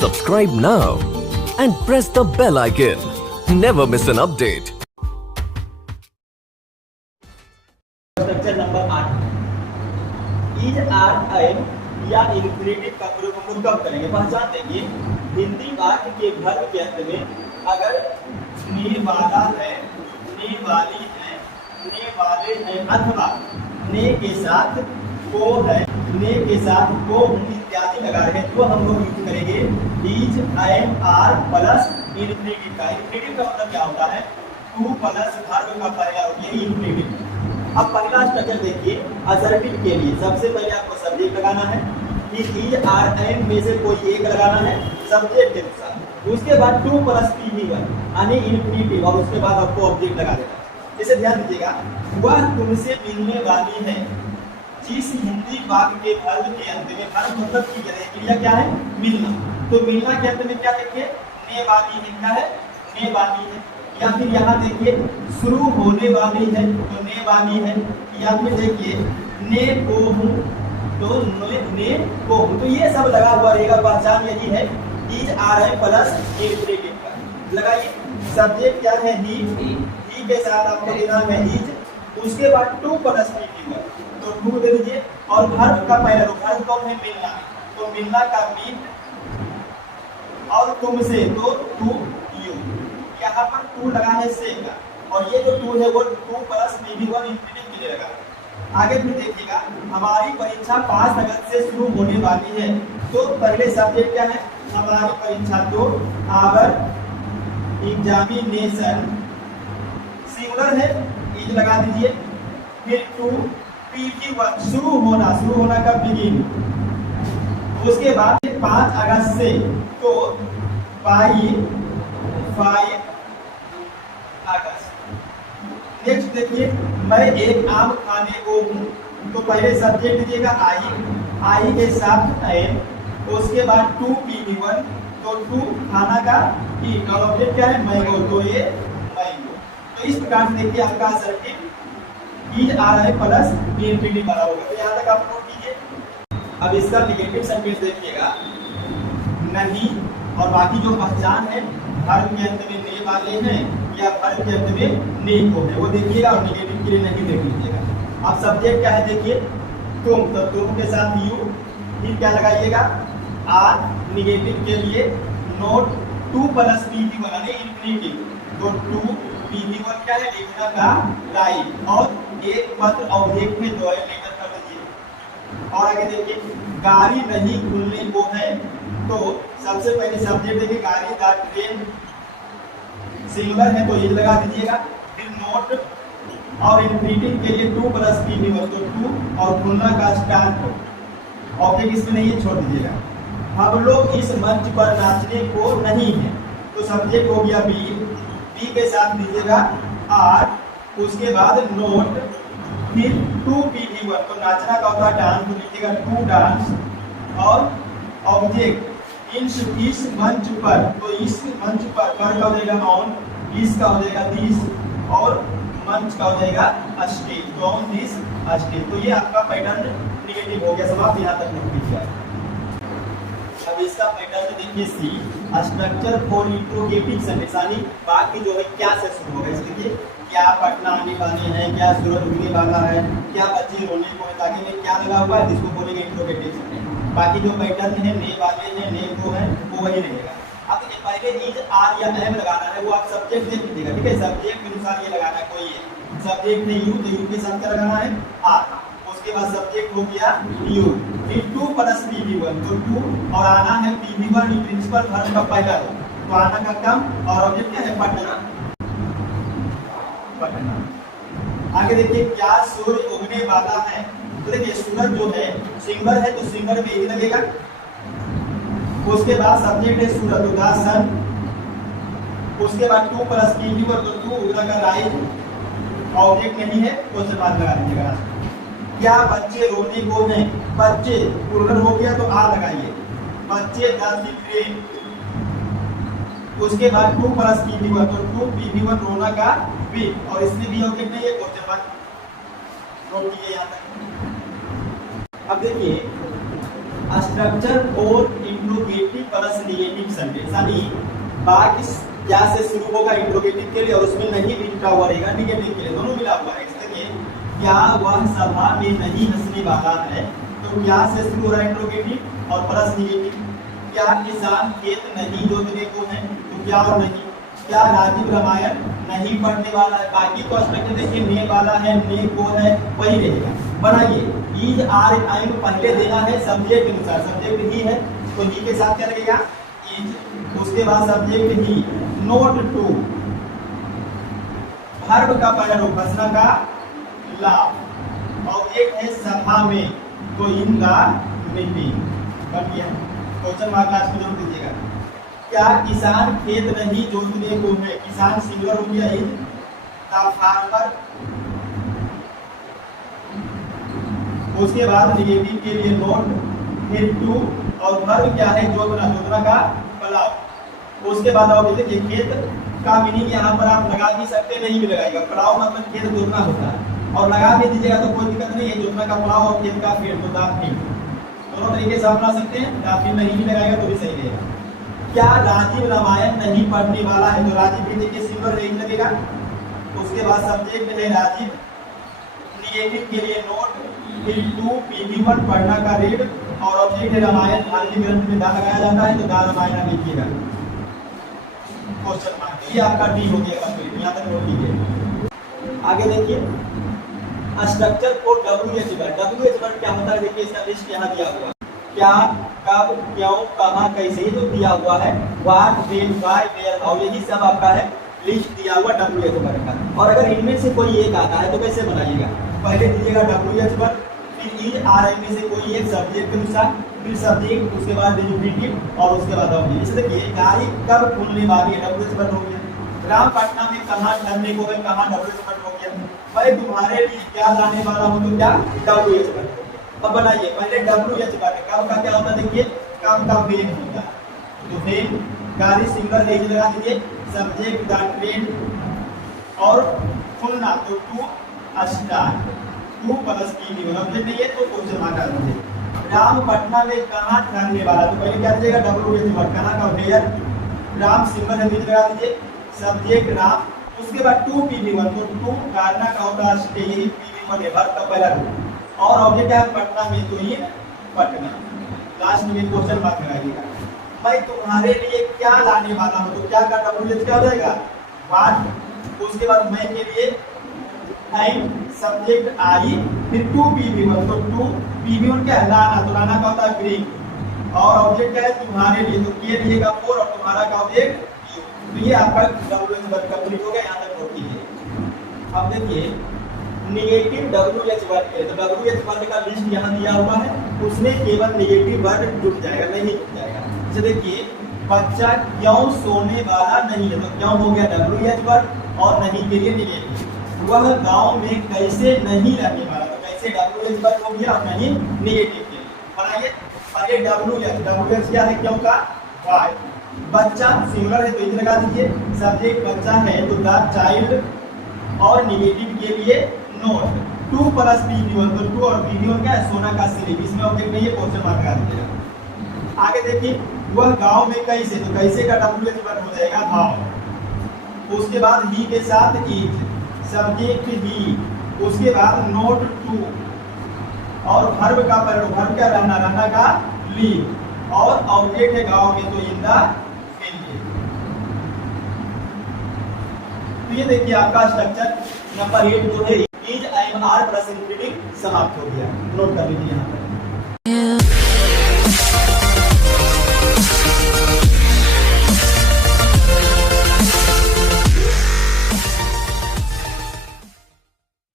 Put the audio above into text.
Subscribe now and press the bell icon. Never miss an update. Structure number 8 is are am या infinitive का प्रयोग हम लोग कब करेंगे? पहचान देखिए, हिंदी वाक्य के वर्ब के अंत में अगर ने वाला है, ने वाली है, ने वाले हैं अथवा ने के साथ को है, ने के साथ को इत्यादि लगा रहे हैं तो हम लोग यूज करेंगे is am are plus infinitive का। इन्फिनेटिव का मतलब क्या होता है? टू प्लस वर्ब का पहला यही इन्फिनेटिव। अब पहला स्ट्रक्चर देखिए, असर्टिव के लिए सबसे पहले आपको सब्जेक्ट लगाना है, फिर इज आर एम में से कोई एक लगाना है सब्जेक्ट के अनुसार, उसके बाद टू प्लस पी1 यानी इन्फिनेटिव और उसके बाद आपको ऑब्जेक्ट लगा देना है। इसे ध्यान दीजिएगा, वह तुमसे मिलने वाली है। जिस हिंदी वाक्य के वर्ब के अंत में वर्ब मतलब की क्रिया क्या है? मिलना। तो मिलना के अंत में क्या देखिए? ने वाली है, क्या है? ने वाली है। या फिर यहाँ देखिए शुरू होने वाली है तो ने वाली है, या फिर देखिए ने को हूँ तो ने को हूँ। तो ये सब लगा हुआ रहेगा। पहचान यही है is are am plus infinitive का। लगाइए सब्जेक्ट क्या है? ही के साथ आपको देना है इज, उसके बाद टू प्लस पी1 तो टू दे दीजिए और वर्ब का पहला तो वर्ब को है मिलना, तो मिलना का मीट और तुमसे तो टू यू। यहाँ पर टू लगा है से का, और ये जो टू है वो टू प्लस पी1 इन्फिनेटिव के लिए लगा। आगे फिर देखिएगा, हमारी परीक्षा 5 अगस्त से शुरू होने वाली है तो पहले सब्जेक्ट क्या है? हमारी परीक्षा तो आवर एग्जामिनेशन सिंगुलर है, इज लगा दीजिए। फिर टू पी1 शुरू होना का बिगिन, उसके बाद 5 अगस्त से तो 5 अगस्त। नेक्स्ट देखिए, मैं एक आम खाने को हूँ तो पहले सब्जेक्ट दीजिएगा आई के साथ एम, उसके बाद टू पी1 तो टू खाना का ई और ऑब्जेक्ट क्या है? मैंगो, तो ये मैंगो। तो इस प्रकार से देखिए आपका असर्टिव इज आ रहा है प्लस इन्फिनेटिव बना होगा। तो यहाँ तक आप नोट कीजिए। अब इसका नेगेटिव सेंटेंस देखिएगा, नहीं और बाकी जो पहचान है वर्ब के अंत में ने वाले हैं या वर्ब के अंत में ने को है वो देखिएगा, और नेगेटिव के लिए नहीं देख लीजिएगा। अब सब्जेक्ट क्या है देखिए, तुम, तो तुम के साथ यू, फिर क्या लगाइएगा? आर। नेगेटिव के लिए नोट टू प्लस पी1 यानी इन्फिनेटिव, तो टू पी1 क्या है? लिखना का राइट, और एक मात्र ऑब्जेक्ट में दो लेटर कर दीजिए। और आगे देखिए, गाड़ी नहीं खुलने को है तो सबसे पहले सब्जेक्ट देखिए गाड़ी का ट्रेन सिंगुलर है तो ये लगा दीजिएगा। फिर नोट और इन्फिनेटिव के लिए टू प्लस पी1 तो टू और खुलना का स्टार्ट ऑब्जेक्ट इसमें नहीं है, छोड़ दीजिएगा। हम लोग इस मंच पर नाचने को नहीं है तो सब्जेक्ट हो गया बी के साथ दीजिएगा आर, उसके बाद नोट, फिर टू पी1 तो नाचना का होता है डांस तो लिखिएगा टू डांस, और ऑब्जेक्ट इस मंच पर तो इस मंच पर का हो जाएगा ऑन, इसका हो जाएगा दिस, और मंच का हो जाएगा स्टेज, तो ऑन दिस स्टेज। तो ये आपका पैटर्न नेगेटिव हो गया, समाप्त। यहाँ तक नोट कीजिए। अब इसका पैटर्न देखिए, सी स्ट्रक्चर फॉर इंट्रोगेटिव सेंटेंस यानी वाक्य जो है क्या से शुरू होगा। इसलिए क्या पटना आने वाले हैं, क्या सूरज उगने वाला है, क्या बच्चे रोने को है, ताकि में क्या लगा हुआ है जिसको बोलेंगे इंट्रोगेटिव सेंटेंस। बाकी जो पैटर्न है ने वाले हैं, ने को है, वो वही रहेगा। अब ये पहले इज आर या एम लगाना है, वो आप सब्जेक्ट देख लीजिएगा, ठीक है? सब्जेक्ट के अनुसार ये लगाना है। कोई है सब्जेक्ट ने यू तो यू के साथ क्या लगाना है? आर, उसके बाद सब्जेक्ट हो गया यू, फिर टू प्लस पी1 तो टू, और आना है पी1 प्रिंसिपल वर्ब का पहला रो, तो आना का कम, और ऑब्जेक्ट क्या है? पटना। आगे देखिए, क्या सूर्य उगने वाला है? तो देखिए सूरज जो है सिंगुलर है तो सिंगुलर में ही लगेगा, उसके बाद सब्जेक्ट है सूरज तो द सन, उसके बाद टू प्लस पी1 तो टू लगा राइज, ऑब्जेक्ट नहीं है तो उससे बाद लगा दीजिएगा। क्या बच्चे रोने को हैं? बच्चे प्लूरल हो गया तो आ लगाइए, बच्चे द चिल्ड्रेन, उसके बाद टू प्लस पी1 तो टू पी1 रोना का बी, और इसमें भी ऑब्जेक्ट नहीं है क्वेश्चन मार्क। नोट कीजिए यहाँ तक। अब देखिए structure for interrogative plus negative sentence, यानी बाकी क्या से शुरू होगा इंट्रोगेटिव के लिए और उसमें नहीं भी जुटा हुआ रहेगा नेगेटिव के लिए, दोनों मिला हुआ है। देखिए क्या वह सभा में नहीं हंसने वाला है, तो क्या से शुरू हो रहा है इंट्रोगेटिव और प्लस नेगेटिव। क्या किसान खेत नहीं जोतने को है, तो क्या और नहीं। क्या राजीव रामायण नहीं पढ़ने वाला है, बाकी को स्ट्रक्चर देखिए ने वाला है, ने को है, वही रहेगा। बनाइए इज आर टाइम पहले देना है सब्जेक्ट के अनुसार, सब्जेक्ट ही है तो ही के साथ क्या लगेगा इज, उसके बाद सब्जेक्ट ही, नोट टू, वर्ब का पहला रूप फंसना का ला, ऑब्जेक्ट है सभा में तो इन द मीटिंग बन गया। क्वेश्चन मार्क लास्ट में जरूर दीजिएगा। क्या किसान खेत नहीं जोतने को है, किसान सिंगुलर हो गया इज द फार्मर, उसके बाद नेगेटिव के लिए नोट, फिर टू और वर्ब क्या है जोतना, जोतना का पलाव। उसके बाद आप देखिए खेत का मीनिंग यहाँ पर आप लगा भी सकते नहीं भी लगाएगा, पलाव मतलब खेत जोतना होता है और लगा भी दीजिएगा तो कोई दिक्कत नहीं है, जोतना का पलाव और खेत का पेड़ तो दाफिन, दोनों तरीके से आप बना सकते हैं। दाफिन नहीं भी लगाएगा तो भी सही रहेगा। क्या राजीव रामायण नहीं पढ़ने वाला है, तो राजीव भी देखिए सिंगल नहीं लगेगा। उसके बाद सब्जेक्ट है राजीव, नेगेटिव के लिए नोट, फिर टू पीवी1 पढ़ना का रीड और ऑब्जेक्ट है रामायण, भारतीय ग्रंथ में दा लगाया जाता है तो दा रामायण लिखिएगा। क्वेश्चन मार्क ये आपका डी हो गया, यहाँ तक नोट कीजिए। आगे देखिए structure for WH word, WH word क्या होता है देखिए इसका लिस्ट यहाँ दिया हुआ है। क्या, कब, क्यों, कहाँ, कैसे, ये जो दिया हुआ है what, when, why, where, how, यही सब आपका है लिस्ट दिया हुआ WH वर्ड का। और अगर इनमें से कोई एक आता है तो कैसे बनाइएगा, पहले दीजिएगा WH वर्ड, फिर इज आर में से कोई एक सब्जेक्ट के अनुसार, फिर सब्जेक्ट, उसके बाद डेरिवेटिव और उसके बाद ऑब्जेक्ट। जैसे देखिए गाड़ी कब खुलने वाली है, WH वर्ड हो गया। राम पटना में कहाँ ठहरने को है, कहाँ WH वर्ड हो गया। भाई तुम्हारे लिए क्या लाने वाला हूँ तो क्या WH वर्ड। अब बनाइए पहले WH वर्ड, कब का क्या होता है देखिए, कब का वेन होता है, तो वेन गाड़ी सिंगल एज लगा दीजिए, सब्जेक्ट द ट्रेन और खुलना तो to start, to plus P object नहीं है तो क्वेश्चन मार्क डाल दीजिए। राम पटना में कहाँ ठहरने वाला, तो पहले क्या दीजिएगा WH वर्ड, कहाँ का वेयर, राम सिंगल है लगा दीजिए, सब्जेक्ट राम, उसके बाद टू पीवी1 तो टू कारणा का होता है स्टे, यही पीवी1 है वर्ब का पहला रूप और ऑब्जेक्ट है पटना में तो ये पटना। लास्ट में क्वेश्चन मार्क लगाइएगा। भाई तुम्हारे लिए क्या लाने वाला हो, तो क्या का WH क्या हो जाएगा व्हाट, उसके बाद मैं के लिए टाइम, सब्जेक्ट आई, फिर टू पीवी1 तो टू पीवी1 क्या है लाना, तो लाना का होता है ब्रिंग और ऑब्जेक्ट क्या है तुम्हारे लिए तो के लिएगा फोर और तुम्हारा का ऑब्जेक्ट, तो ये आपका WH वर्ड कंप्लीट हो गया, यहाँ तक नोट कीजिए। अब देखिए नेगेटिव WH वर्ड है, तो WH वर्ड का लिस्ट यहाँ दिया हुआ है, उसमें केवल नेगेटिव वर्ड जुट जाएगा, नहीं जुट जाएगा। जैसे देखिए बच्चा क्यों सोने वाला नहीं है, तो क्यों हो गया WH वर्ड और नहीं के लिए नेगेटिव। वह गांव में कैसे नहीं रहने वाला, तो कैसे WH वर्ड हो गया और नहीं नेगेटिव के लिए। बनाइए पहले WH क्या है क्यों का वाई, बच्चा सिंगुलर है तो इधर लगा दीजिए, सब्जेक्ट बच्चा है तो द चाइल्ड और नेगेटिव के लिए नोट, टू प्लस पीवी1 तो टू और पीवी1 क्या है सोना का स्लीप, इसमें ऑब्जेक्ट नहीं है क्वेश्चन मार्क लगा दीजिएगा। आगे देखिए वह गांव में कैसे, तो कैसे का WH वर्ड हो जाएगा हाउ, उसके बाद ही के साथ इज, सब्जेक्ट ही, उसके बाद नोट टू और वर्ब का पहला वर्ब क्या रहना, रहना का लीव और ऑब्जेक्ट है गांव में तो इन द फील्ड। तो ये देखिए आपका स्ट्रक्चर नंबर 8 जो है is, I am, are plus including समाप्त हो गया, नोट कर लीजिए यहाँ पर।